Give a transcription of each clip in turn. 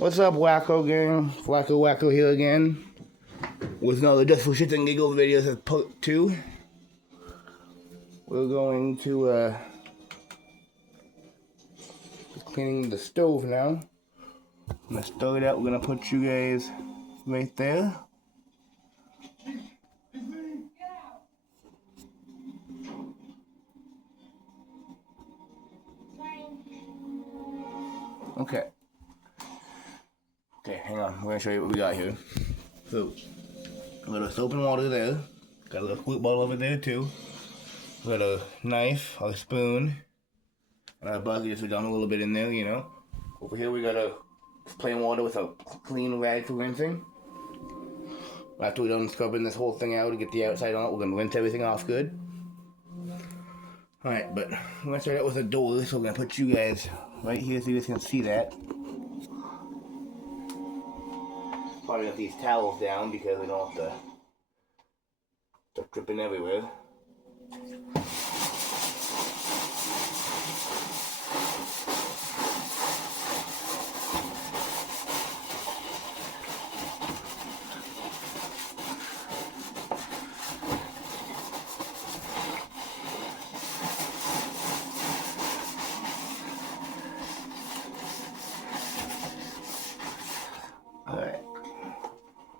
What's up, Wacko gang? Wacko here again with another Just for Shits and Giggles videos of part 2. We're going to just cleaning the stove now. I'm gonna start it out. We're gonna put you guys right there. Okay, hang on. We're gonna show you what we got here. So, we got a soap and water there. Got a little squirt bottle over there too. We got a knife, a spoon, and a bucket just down a little bit in there, you know. Over here we got a plain water with a clean rag for rinsing. After we're done scrubbing this whole thing out to get the outside on it, we're gonna rinse everything off good. Alright, but we're gonna start out with a door, so we're gonna put you guys right here so you guys can see that. Probably got these towels down because we don't want the stuff dripping everywhere. Alright.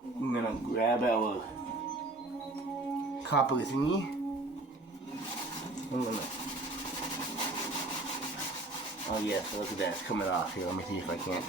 I'm gonna grab our copper thingy. Oh yeah, so look at that, it's coming off here. Let me see if I can't.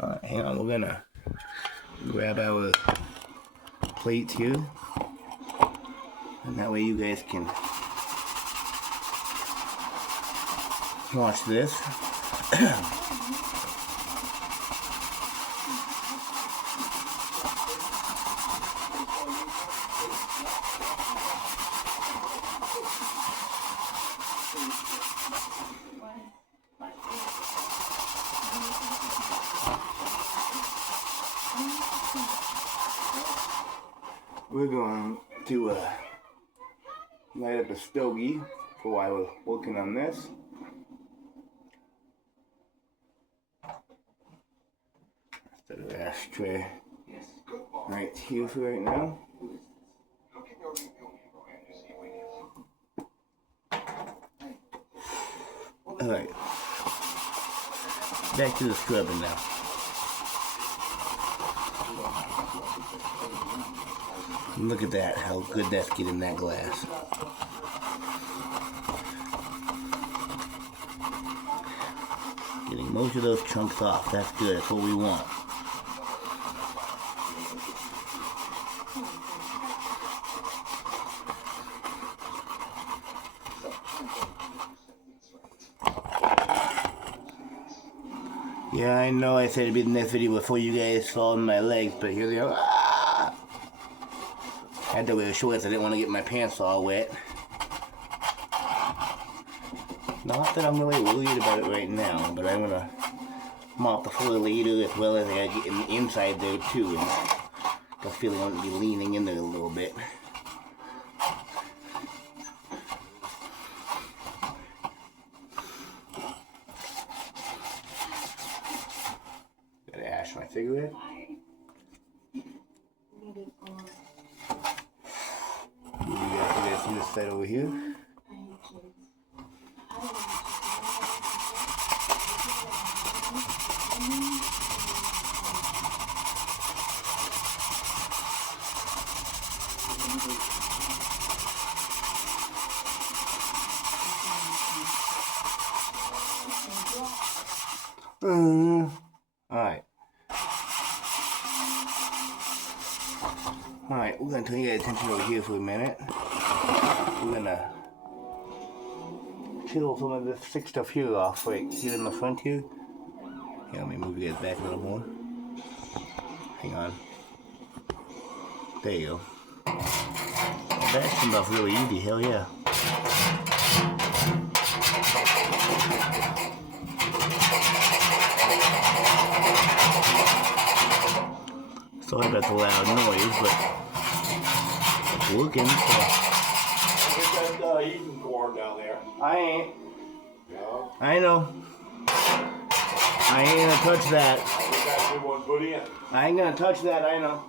Alright, hang on, we're gonna grab our plate here, and that way you guys can watch this. We're going to light up a stogie for while we're working on this. Instead of ashtray right here for right now. Alright, back to the scrubbing now. Look at that, how good that's getting that glass. Getting most of those chunks off, that's good, that's what we want. Yeah, I know I said it'd be the next video before you guys saw my legs, but here they are. I had to wear shorts, I didn't want to get my pants all wet. Not that I'm really worried about it right now, but I'm going to mop the floor later as well as I gotta get in the inside there too. And I got a feeling I'm going to be leaning in there a little bit. Gotta ash my cigarette. You guys see this side over here? Alright. Alright, we're going to turn your attention over here for a minute. We're going to peel some of this thick stuff here off right here in the front here. Yeah, let me move you guys back a little more. Hang on. There you go. That came off really easy, hell yeah. Sorry about the loud noise, but it's working, so. Get that eating corn down there. I ain't. No. I know. I ain't gonna touch that. We got a good one put in. I ain't gonna touch that, I know.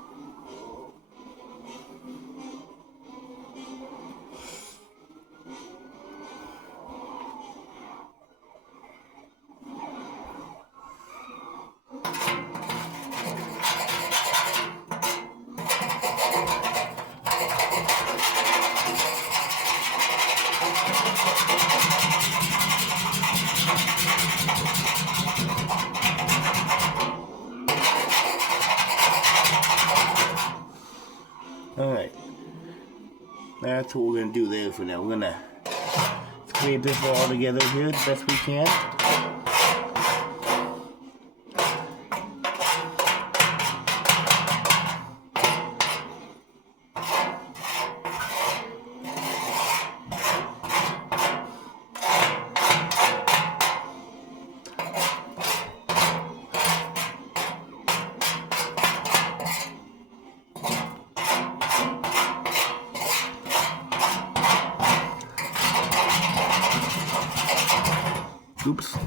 Alright, that's what we're going to do there for now. We're going to scrape this all together here as best we can. Oops.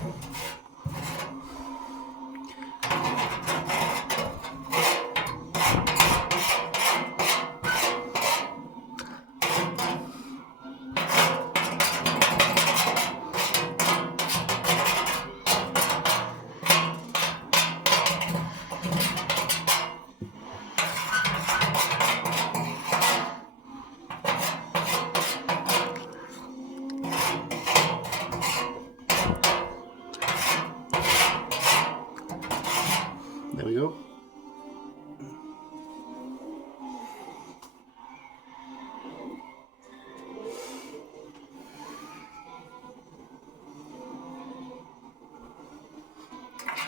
There we go.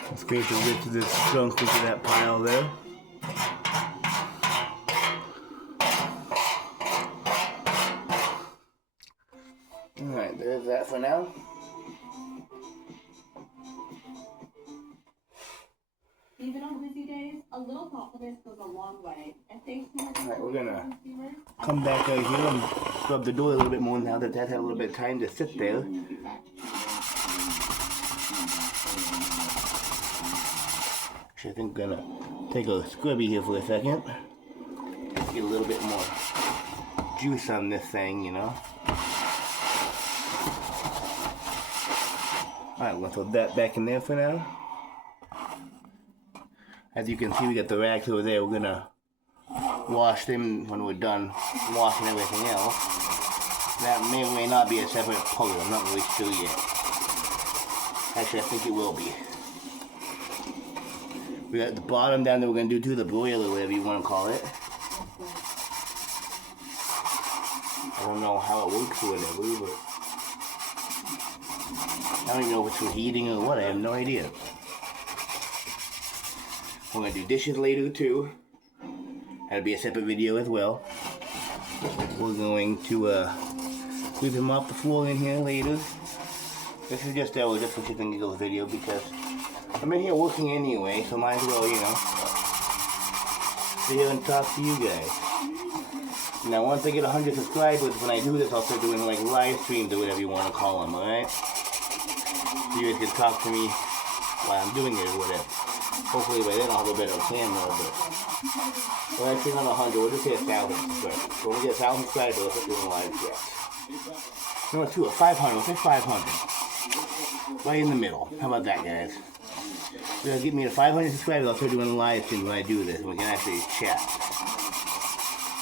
Let's scrape the bit of this chunk into that pile there. Alright, there's that for now. Even on busy days, a little thoughtfulness goes a long way. And thanks to Alright, we're gonna come back out here and scrub the door a little bit more now that had a little bit of time to sit there. Actually, I think I'm gonna take a scrubby here for a second. Just get a little bit more juice on this thing, you know. Alright, we'll throw that back in there for now. As you can see, we got the rags over there. We're gonna wash them when we're done washing everything else. That may or may not be a separate puddle. I'm not really sure yet. Actually, I think it will be. We got the bottom down that we're gonna do to the broiler, whatever you want to call it. I don't know how it works or whatever, but I don't even know if it's for heating or what. I have no idea. We're going to do dishes later too. That'll be a separate video as well. We're going to sweep him off the floor in here later. This is just our just for shits and giggles video because I'm in here working anyway, so might as well, you know, sit here and talk to you guys. Now once I get 100 subscribers, when I do this, I'll start doing like live streams or whatever you want to call them, alright? So you guys can talk to me while I'm doing it or whatever. Hopefully by then I'll have a better camera, but we're actually not 100, we'll just say 1,000 subscribers. So when we get 1,000 subscribers, we'll start doing live chats. No, 500, we'll say 500. Right in the middle. How about that, guys? If you'll get me to 500 subscribers, I'll start doing live streams when I do this, and we can actually chat.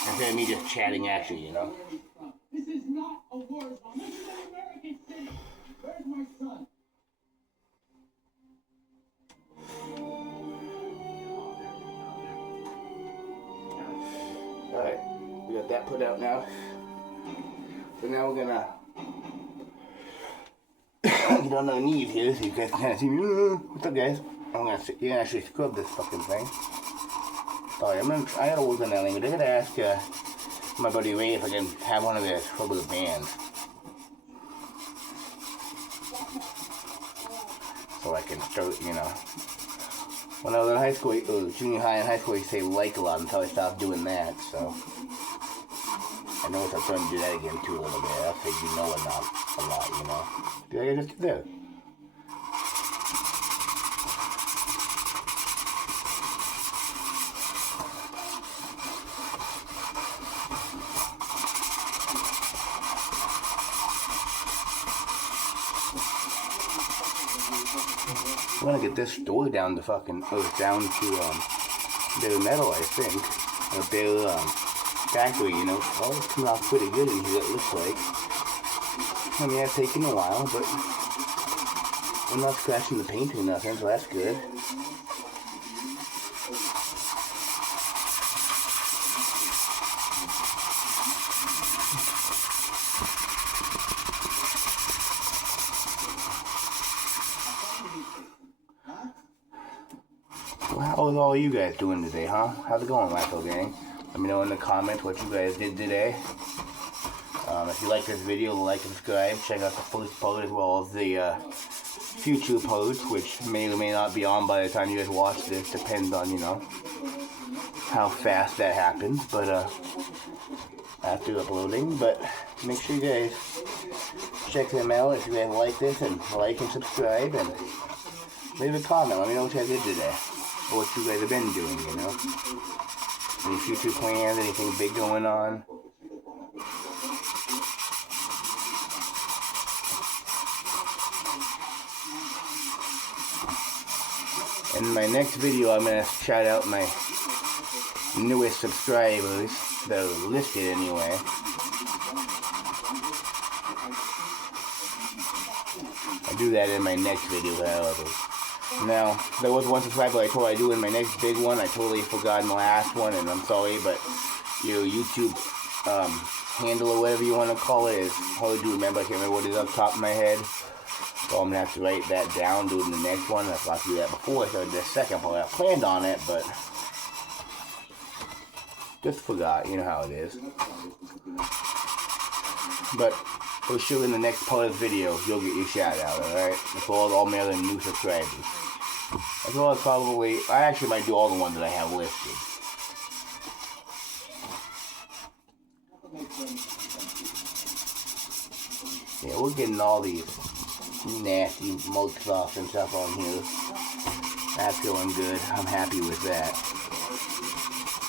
Instead of me just chatting actually, you know? This is not a war zone. This is an American city. Where's my son? Alright, we got that put out now. So now we're gonna get on my knees here so you guys can kind of see me. What's up, guys? I'm gonna sit here and actually scrub this fucking thing. Sorry, I gotta work on that language. I gotta ask my buddy Ray if I can have one of their scrubber bands. So I can start, you know. When I was in high school, junior high and high school, I used to say like a lot until I stopped doing that, so. I know if I'm trying to do that again too a little bit, I'll say you know enough a lot, you know. I just do. I'm gonna get this store down to fucking, down to, their metal, I think. Or their, factory, you know. Oh, it's coming off pretty good in here, it looks like. I mean, it's taken a while, but I'm not scratching the paint or nothing, so that's good. Well, how is all you guys doing today, huh? How's it going, Wacko Gang? Let me know in the comments what you guys did today. If you like this video, like and subscribe. Check out the first part as well as the future parts, which may or may not be on by the time you guys watch this. Depends on, you know, how fast that happens. But after uploading. But make sure you guys check them out if you guys like this, and like and subscribe, and leave a comment. Let me know what you guys did today, or what you guys have been doing, you know. Any future plans, anything big going on? In my next video, I'm going to shout out my newest subscribers that are listed anyway. I'll do that in my next video, however. Now, there was one subscriber I told I'd do in my next big one. I totally forgot in the last one, and I'm sorry, but your YouTube handle or whatever you want to call it is hard to remember. I can't remember what it is off the top of my head. So I'm going to have to write that down, do it in the next one. I thought to do that before I started the second part. I planned on it, but just forgot. You know how it is. But for sure in the next part of the video, you'll get your shout out, alright? As well as all my other new subscribers. As well as probably, I actually might do all the ones that I have listed. Yeah, we're getting all these nasty mugs off and stuff on here. That's going good. I'm happy with that.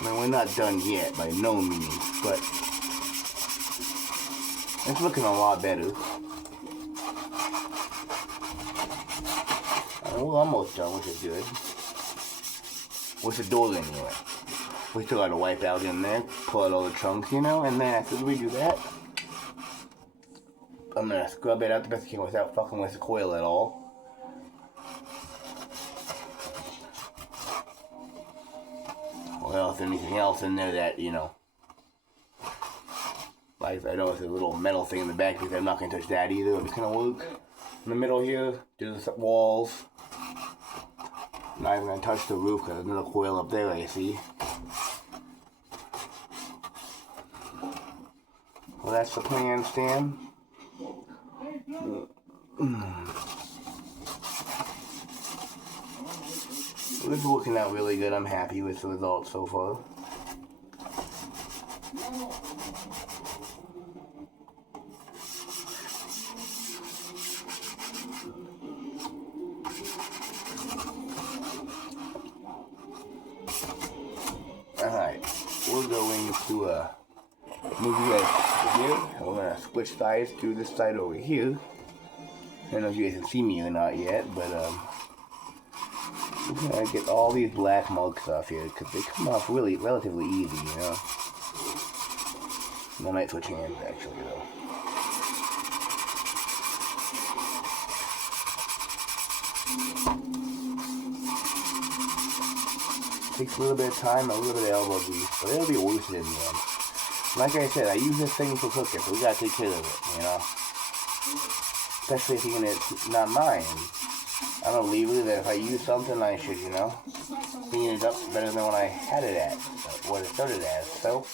I mean, we're not done yet, by no means, but it's looking a lot better. We're almost done, which is good. With the door anyway. We still got to wipe out in there, pull out all the chunks, you know, and then after we do that, I'm going to scrub it out the best I can without fucking with the coil at all. Or else anything else in there that, you know, like I know there's a little metal thing in the back because I'm not going to touch that either. I'm just going to work in the middle here, do the walls. Not even going to touch the roof because there's another coil up there I see. Well, that's the plan, Stan. It's working out really good. I'm happy with the results so far. Alright, we're going to move you guys here. We're going to switch sides to this side over here. I don't know if you guys can see me or not yet, but we're going to get all these black marks off here because they come off really relatively easy, you know. I might switch hands actually though. Takes a little bit of time, a little bit of elbow grease, but it'll be worth it in the end. Like I said, I use this thing for cooking, so we gotta take care of it, you know. especially thinking it's not mine. I don't believe it that if I use something, I should, clean it up better than what I had it at, what it started as. So,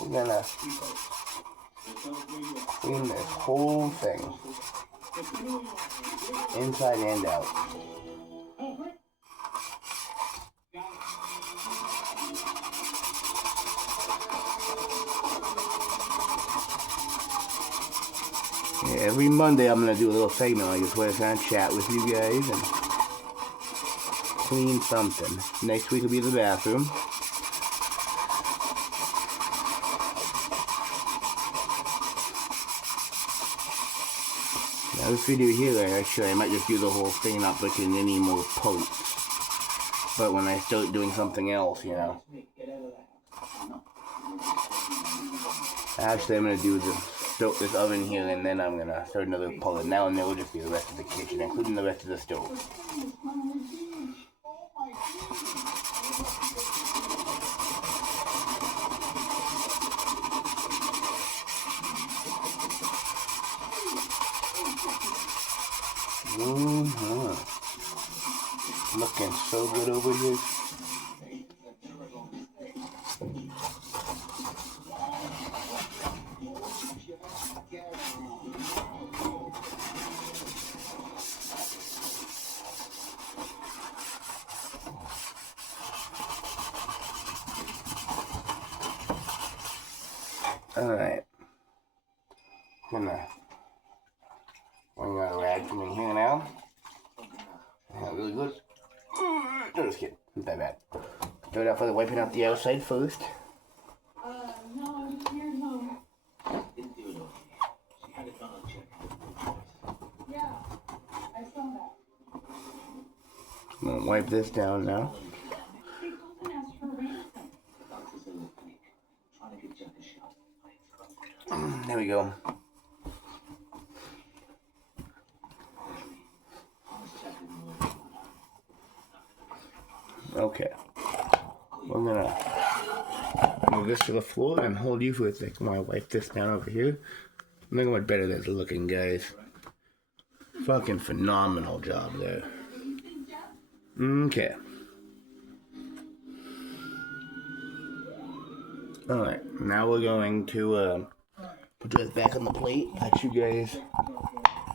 we're gonna clean this whole thing, inside and out. Yeah, every Monday I'm gonna do a little segment like this where I kind of chat with you guys and clean something. Next week will be the bathroom. Now this video here, actually, I might just do the whole thing, not putting any more posts. But when I start doing something else, Actually, I'm gonna do this oven here, and then I'm gonna start another post. Now and then will just be the rest of the kitchen, including the rest of the stove. Looking so good over here. Alright. Gonna bring that rag from in here now. Not really good. No, just kidding. Not that bad. Start off with wiping out the outside first. No, here's home. Yeah, I saw that. I'm gonna wipe this down now. They called and asked for a ransom. There we go. Okay. We're gonna move this to the floor and hold you for a second while I wipe this down over here. Look how much better that's looking, guys. Fucking phenomenal job there. Okay. Alright, now we're going to put this back on the plate. Got you guys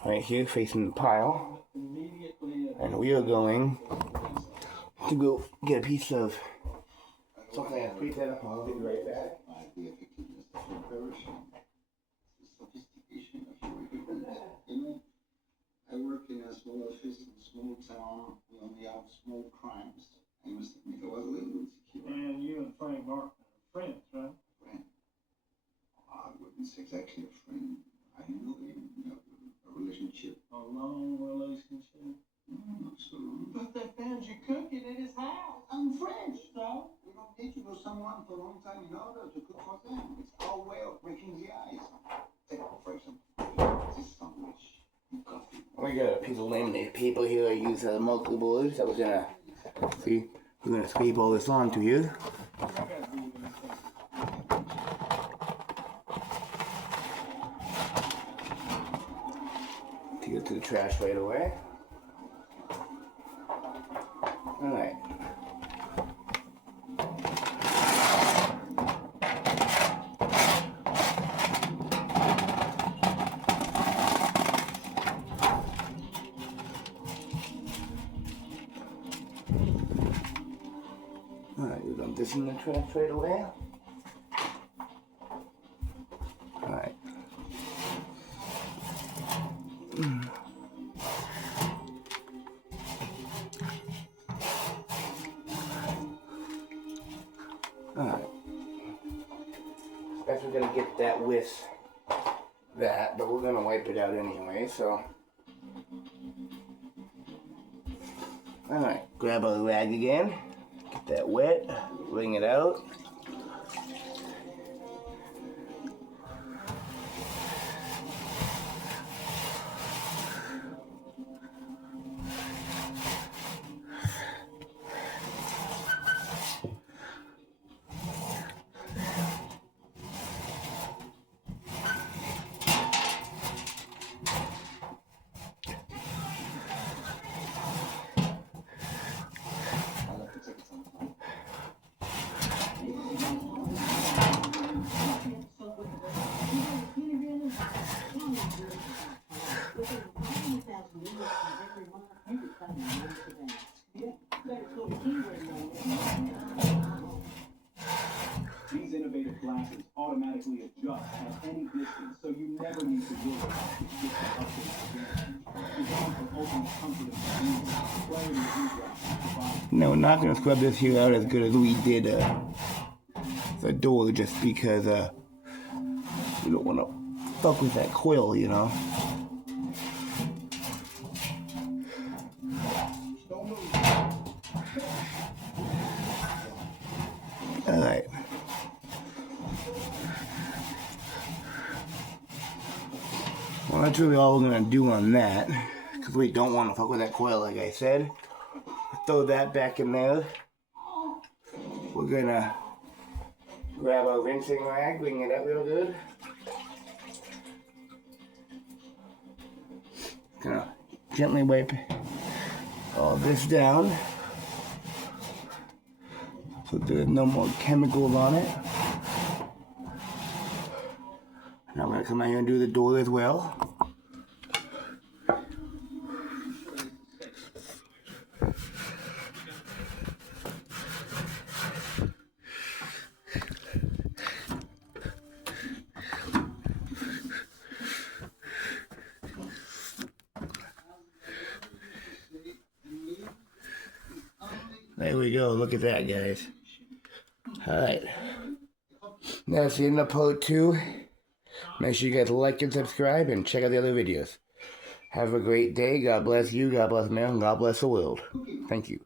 right here facing the pile. And we are going to go get a piece of something that's pretty thin. I'll be right back. I work in a small office in a small town. We only have small crimes. I must admit I was a little insecure. And you and Frank Martin are friends, right? Friend? I wouldn't say exactly a friend. I know him. We have a relationship. A long relationship. Not so long. But they found you cooking at his house. I'm French, so we don't need to know someone for a long time in order to cook for them. It's our way of breaking the ice. Take for example, this sandwich and coffee. We got a piece of laminated paper here I use as multiple boards. I was gonna see. We're gonna scrape all this onto here. To get to the trash right away. Alright. Alright, we've got this in the trash right away. Alright. Alright. Guess we're gonna get that with that, but we're gonna wipe it out anyway, so. Alright, grab our rag again. Get that wet, wring it out. These innovative glasses automatically adjust at any distance, so you never need to worry about the distant updates again. Designed for ultimate comfort and convenience, clarity of view glasses provide. No, we're not gonna scrub this here out as good as we did the door, just because we don't want to fuck with that coil, you know. All right. Well, that's really all we're gonna do on that, because we don't want to fuck with that coil, like I said. Throw that back in there. We're gonna grab our rinsing rag, bring it up real good. Gonna gently wipe all this down so there's no more chemicals on it. Now I'm gonna come out here and do the door as well. There we go, look at that, guys. Alright. That's the end of part 2. Make sure you guys like and subscribe and check out the other videos. Have a great day. God bless you, God bless America, and God bless the world. Thank you.